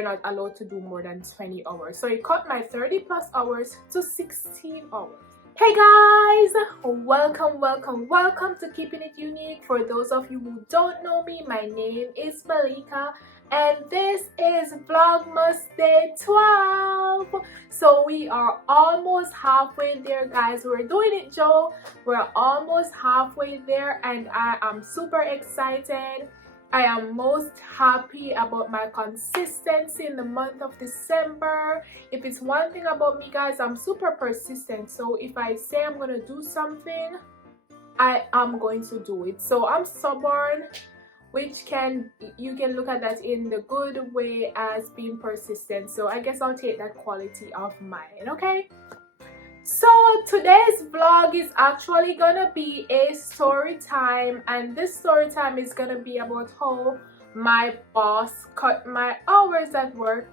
you're not allowed to do more than 20 hours. So it cut my 30 plus hours to 16 hours. Hey guys, welcome to Keeping It Unique. For those of you who don't know me, my name is Malika and this is Vlogmas Day 12. So we are almost halfway there, guys. We're doing it, Joe. We're almost halfway there and I am super excited. I am most happy about my consistency in the month of December. If it's one thing about me, guys, I'm super persistent. So if I say I'm going to do something, I am going to do it. So I'm stubborn, which you can look at that in the good way as being persistent. So I guess I'll take that quality of mine, okay? So today's vlog is actually gonna be a story time, and this story time is gonna be about how my boss cut my hours at work.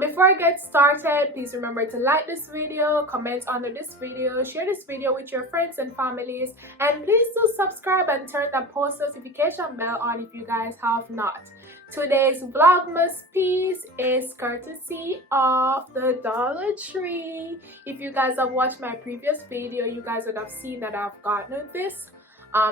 Before I get started, please remember to like this video, comment under this video, share this video with your friends and families, and please do subscribe and turn the post notification bell on if you guys have not. Today's Vlogmas piece is courtesy of the Dollar Tree. If you guys have watched my previous video, you guys would have seen that I've gotten this.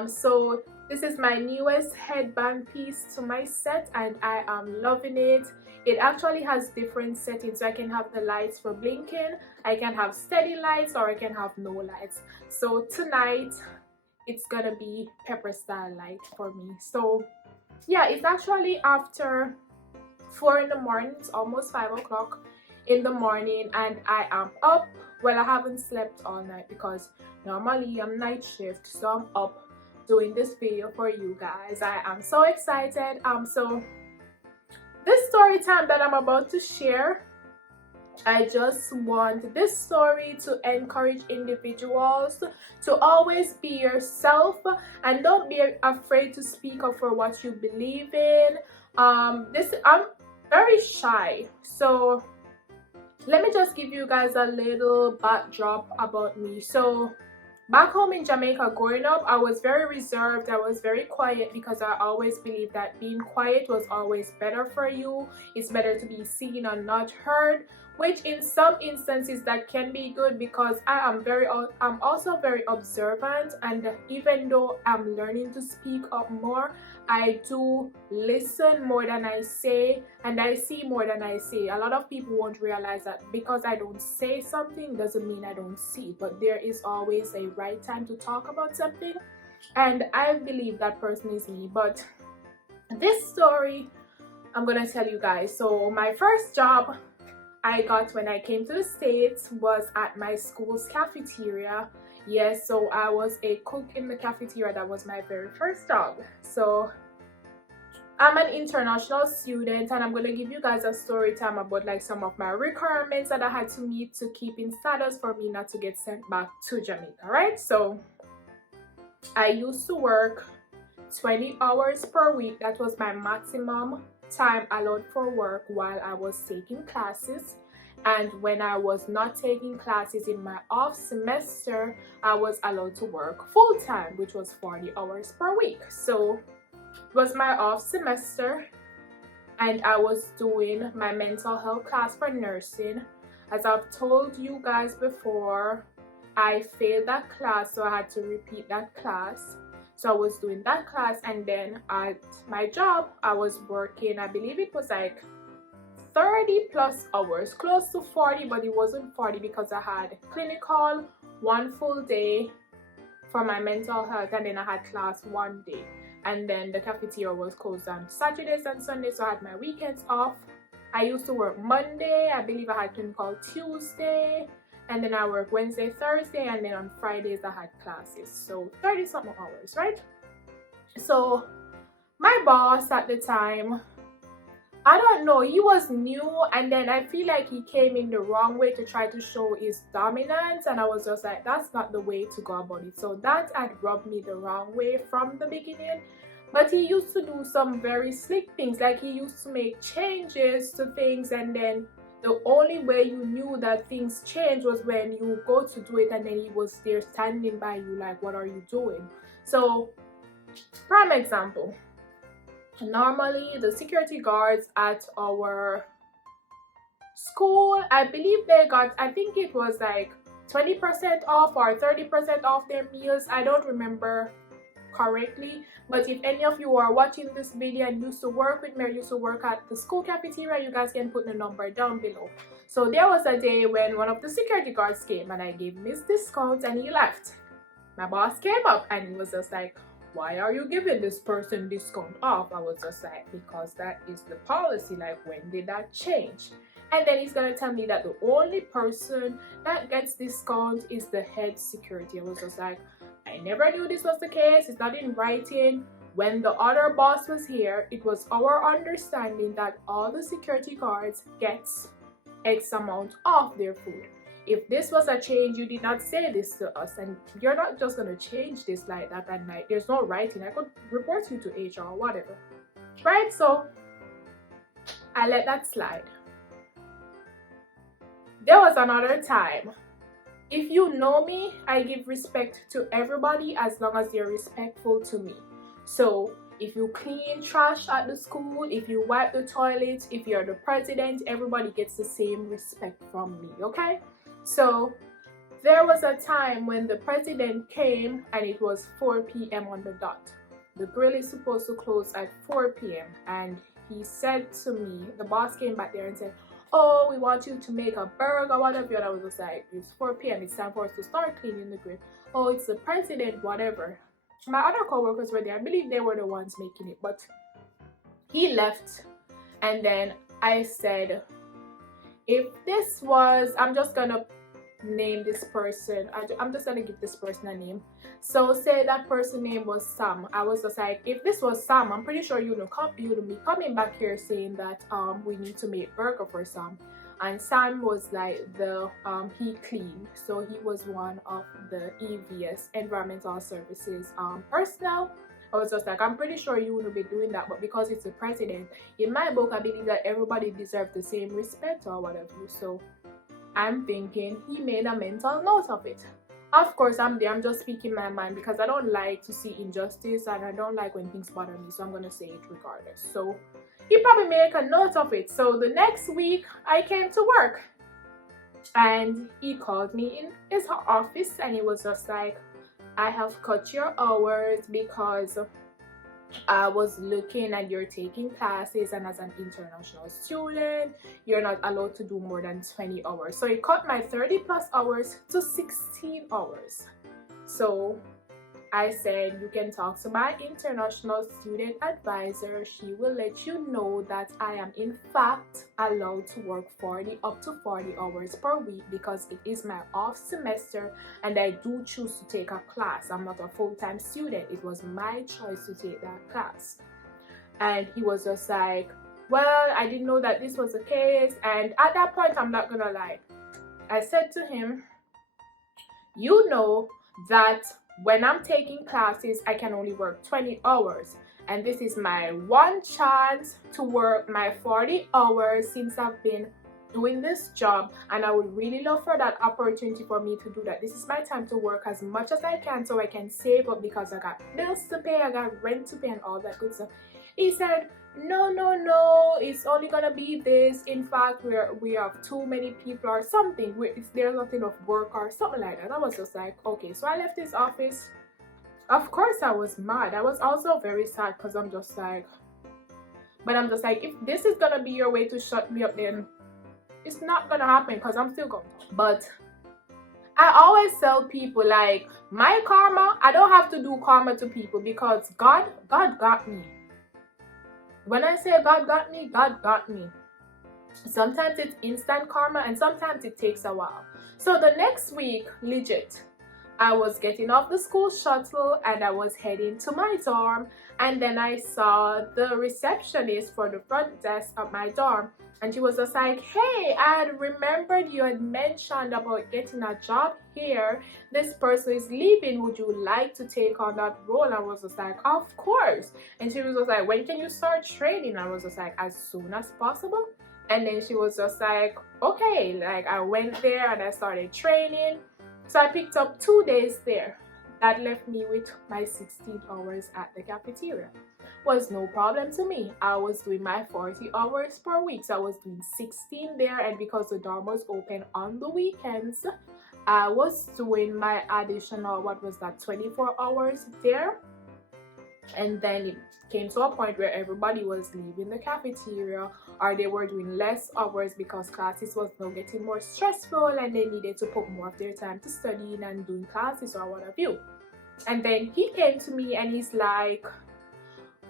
So this is my newest headband piece to my set and I am loving it. It actually has different settings, so I can have the lights for blinking, I can have steady lights, or I can have no lights. So tonight it's gonna be pepper style light for me. So yeah, it's actually after 4 in the morning. It's almost 5 o'clock in the morning and I am up. Well, I haven't slept all night because normally I'm night shift, so I'm up doing this video for you guys. I am so excited. So this story time that I'm about to share, I just want this story to encourage individuals to always be yourself and don't be afraid to speak up for what you believe in. I'm very shy, so let me just give you guys a little backdrop about me. So back home in Jamaica, growing up, I was very reserved. I was very quiet because I always believed that being quiet was always better for you. It's better to be seen and not heard, which in some instances that can be good because I'm also very observant, and even though I'm learning to speak up more, I do listen more than I say and I see more than I say. A lot of people won't realize that because I don't say something doesn't mean I don't see, but there is always a right time to talk about something, and I believe that person is me. But this story I'm gonna tell you guys. So my first job I got when I came to the States was at my school's cafeteria. Yes, so I was a cook in the cafeteria. That was my very first job. So I'm an international student and I'm going to give you guys a story time about like some of my requirements that I had to meet to keep in status for me not to get sent back to Jamaica, right? So I used to work 20 hours per week. That was my maximum time allowed for work while I was taking classes. And when I was not taking classes in my off semester, I was allowed to work full time, which was 40 hours per week. So it was my off semester and I was doing my mental health class for nursing. As I've told you guys before, I failed that class, so I had to repeat that class. So I was doing that class, and then at my job I was working, I believe it was like 30 plus hours, close to 40, but it wasn't 40 because I had clinical 1 full day for my mental health, and then I had class 1 day, and then the cafeteria was closed on Saturdays and Sundays, so I had my weekends off. I used to work Monday, I believe I had clinical Tuesday, and then I work Wednesday, Thursday, and then on Fridays I had classes. So 30 something hours, right? So my boss at the time, I don't know, he was new, and then I feel like he came in the wrong way to try to show his dominance, and I was just like, that's not the way to go about it. So that had rubbed me the wrong way from the beginning. But he used to do some very slick things, like he used to make changes to things, and then the only way you knew that things changed was when you go to do it and then he was there standing by you like, what are you doing? So prime example, normally the security guards at our school, I believe they got, I think it was like 20% off or 30% off their meals. I don't remember correctly, but if any of you are watching this video and used to work with me or used to work at the school cafeteria, you guys can put the number down below. So there was a day when one of the security guards came and I gave him his discount and he left. My boss came up and he was just like, why are you giving this person discount off? I was just like, because that is the policy. Like, when did that change? And then he's gonna tell me that the only person that gets discount is the head security. I was just like, I never knew this was the case. It's not in writing. When the other boss was here, it was our understanding that all the security guards gets X amount off their food. If this was a change, you did not say this to us, and you're not just gonna change this like that at night. There's no writing. I could report you to HR or whatever, right? So I let that slide. There was another time. If you know me, I give respect to everybody as long as they're respectful to me. So if you clean trash at the school, if you wipe the toilet, if you're the president, everybody gets the same respect from me, okay? So there was a time when the president came and it was 4 p.m. on the dot. The grill is supposed to close at 4 p.m. and he said to me, the boss came back there and said, oh, we want you to make a burger, whatever. And I was just like, it's 4 p.m. It's time for us to start cleaning the grill. Oh, it's the president, whatever. My other co-workers were there. I believe they were the ones making it, but he left. And then I said, if this was, I'm just gonna name this person. I'm just gonna give this person a name. So say that person's name was Sam. I was just like, if this was Sam, I'm pretty sure you'd be coming back here saying that we need to make burger for Sam. And Sam was like he cleaned, so he was one of the EVS, Environmental Services personnel. I was just like, I'm pretty sure you wouldn't be doing that, but because it's the president, in my book, I believe that everybody deserves the same respect or whatever. So I'm thinking he made a mental note of it. Of course, I'm just speaking my mind because I don't like to see injustice and I don't like when things bother me, so I'm gonna say it regardless. So he probably made a note of it. So the next week I came to work and he called me in his office and he was just like, I have cut your hours because I was looking and you're taking classes, and as an international student you're not allowed to do more than 20 hours. So it cut my 30 plus hours to 16 hours. So I said, you can talk to my international student advisor. She will let you know that I am in fact allowed to work up to 40 hours per week because it is my off semester and I do choose to take a class. I'm not a full-time student. It was my choice to take that class. And he was just like, well, I didn't know that this was the case. And at that point, I'm not gonna lie, I said to him, you know that when I'm taking classes, I can only work 20 hours. And this is my one chance to work my 40 hours since I've been doing this job. And I would really love for that opportunity for me to do that. This is my time to work as much as I can so I can save up because I got bills to pay, I got rent to pay and all that good stuff. He said, no, it's only gonna be this. In fact, we have too many people or something. There's not enough work or something like that. I was just like, okay. So I left his office. Of course, I was mad. I was also very sad because I'm just like, if this is gonna be your way to shut me up, then it's not gonna happen because I'm still going to. But I always tell people, like, my karma, I don't have to do karma to people because God got me. When I say God got me, God got me. Sometimes it's instant karma and sometimes it takes a while. So the next week, legit, I was getting off the school shuttle and I was heading to my dorm, and then I saw the receptionist for the front desk of my dorm, and she was just like, hey, I had remembered you had mentioned about getting a job here. This person is leaving. Would you like to take on that role? I was just like, of course. And she was just like, when can you start training? I was just like, as soon as possible. And then she was just like, okay. Like, I went there and I started training. So I picked up 2 days there. That left me with my 16 hours at the cafeteria. was no problem to me. I was doing my 40 hours per week, so I was doing 16 there, and because the dorm was open on the weekends, I was doing my additional, what was that, 24 hours there. And then it came to a point where everybody was leaving the cafeteria, or they were doing less hours because classes was now getting more stressful and they needed to put more of their time to studying and doing classes or what have you. And then he came to me and he's like,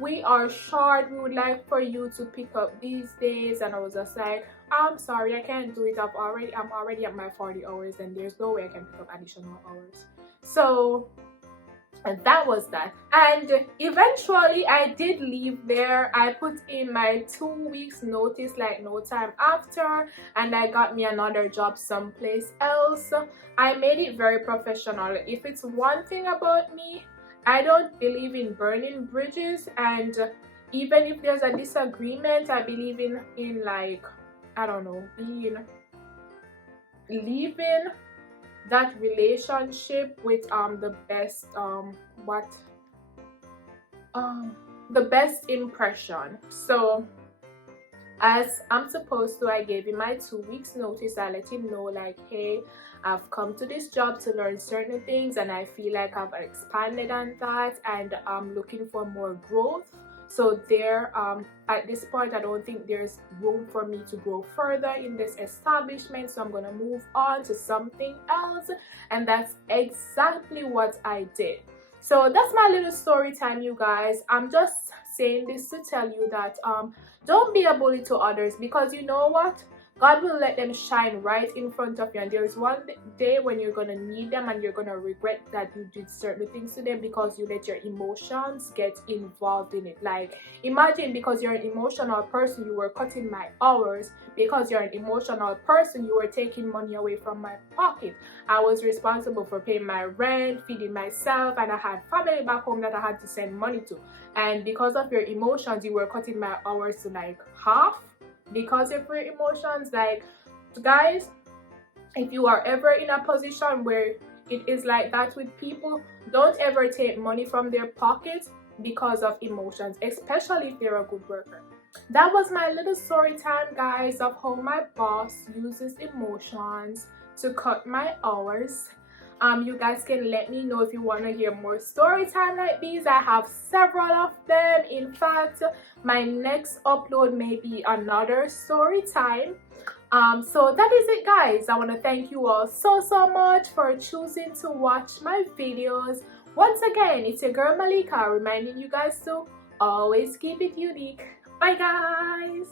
we are short, we would like for you to pick up these days. And I was just like, I'm sorry, I can't do it. I'm already at my 40 hours and there's no way I can pick up additional hours. So, and that was that. And eventually I did leave there. I put in my 2 weeks notice like no time after, and I got me another job someplace else. I made it very professional. If it's one thing about me, I don't believe in burning bridges, and even if there's a disagreement, I believe in like, I don't know, leaving that relationship with the best impression. So as I'm supposed to, I gave him my 2 weeks notice. I let him know like, hey, I've come to this job to learn certain things and I feel like I've expanded on that and I'm looking for more growth. So there, at this point, I don't think there's room for me to grow further in this establishment, so I'm gonna move on to something else. And that's exactly what I did. So that's my little story time, you guys. I'm just saying this to tell you that don't be a bully to others, because you know what, God will let them shine right in front of you, and there's one day when you're gonna need them and you're gonna regret that you did certain things to them because you let your emotions get involved in it. Like, imagine, because you're an emotional person, you were cutting my hours. Because you're an emotional person, you were taking money away from my pocket. I was responsible for paying my rent, feeding myself, and I had family back home that I had to send money to. And because of your emotions, you were cutting my hours to like half. Because of your emotions. Like, guys, if you are ever in a position where it is like that with people, don't ever take money from their pockets because of emotions, especially if they're a good worker. That was my little story time, guys, of how my boss uses emotions to cut my hours. You guys can let me know if you want to hear more story time like these. I have several of them. In fact, my next upload may be another story time. So that is it, guys. I want to thank you all so much for choosing to watch my videos. Once again, it's your girl Malika reminding you guys to always keep it unique. Bye, guys.